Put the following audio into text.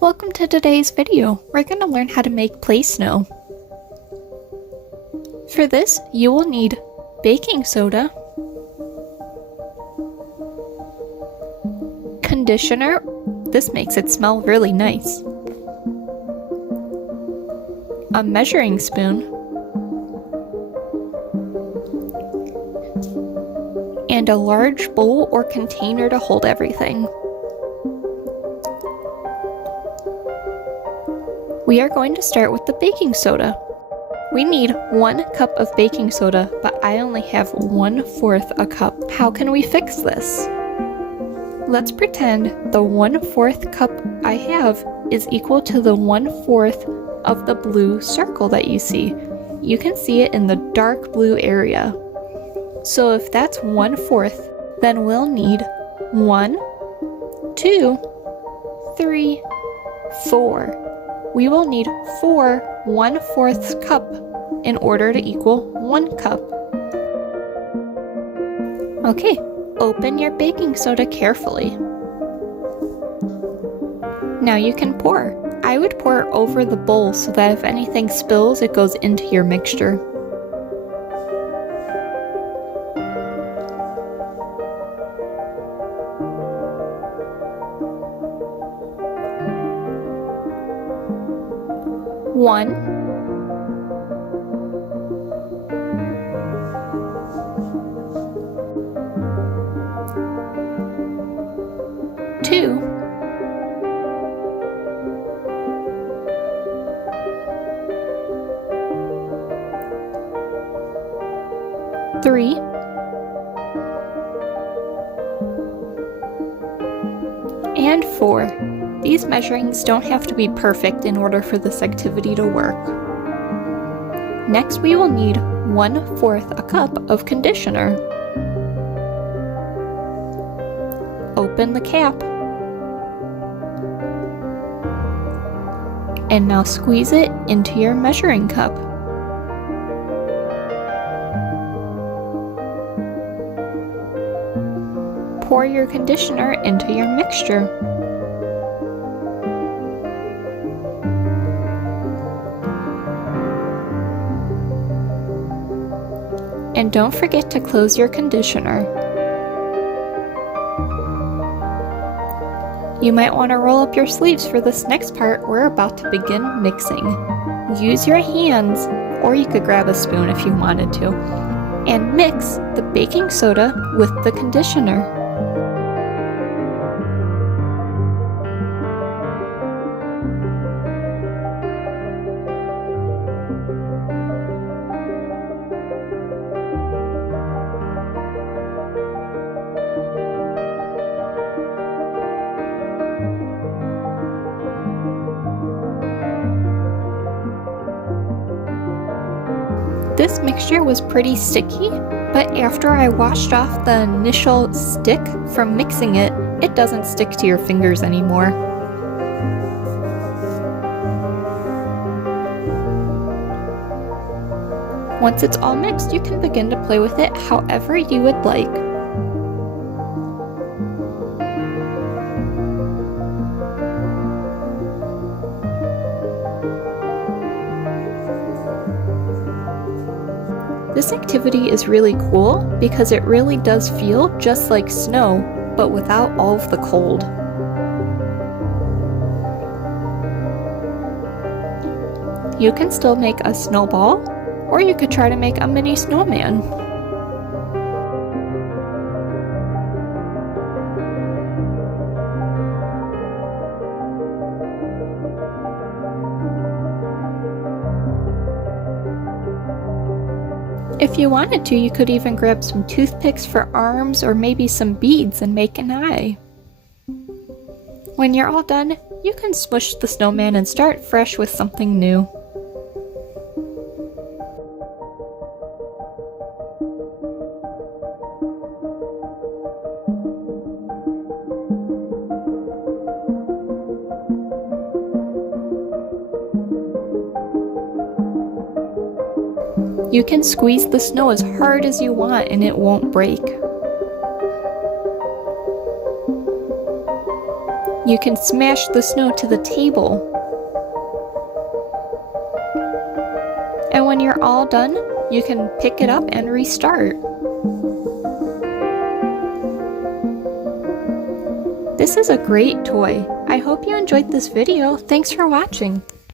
Welcome to today's video. We're going to learn how to make play snow. For this, you will need baking soda, conditioner, this makes it smell really nice, a measuring spoon, and a large bowl or container to hold everything. We are going to start with the baking soda. We need 1 cup of baking soda, but I only have 1/4 a cup. How can we fix this? Let's pretend the 1/4 cup I have is equal to the 1/4 of the blue circle that you see. You can see it in the dark blue area. So if that's 1/4, then we'll need 1, 2, 3, 4. We will need 4 1/4 cup in order to equal 1 cup. Okay, open your baking soda carefully. Now you can pour. I would pour over the bowl so that if anything spills, it goes into your mixture. One, 2, 3, and 4. These measurings don't have to be perfect in order for this activity to work. Next, we will need 1/4 a cup of conditioner. Open the cap. And now squeeze it into your measuring cup. Pour your conditioner into your mixture. And don't forget to close your conditioner. You might want to roll up your sleeves for this next part. We're about to begin mixing. Use your hands, or you could grab a spoon if you wanted to, and mix the baking soda with the conditioner. This mixture was pretty sticky, but after I washed off the initial stick from mixing it, it doesn't stick to your fingers anymore. Once it's all mixed, you can begin to play with it however you would like. This activity is really cool because it really does feel just like snow, but without all of the cold. You can still make a snowball, or you could try to make a mini snowman. If you wanted to, you could even grab some toothpicks for arms or maybe some beads and make an eye. When you're all done, you can smush the snowman and start fresh with something new. You can squeeze the snow as hard as you want and it won't break. You can smash the snow to the table. And when you're all done, you can pick it up and restart. This is a great toy. I hope you enjoyed this video. Thanks for watching.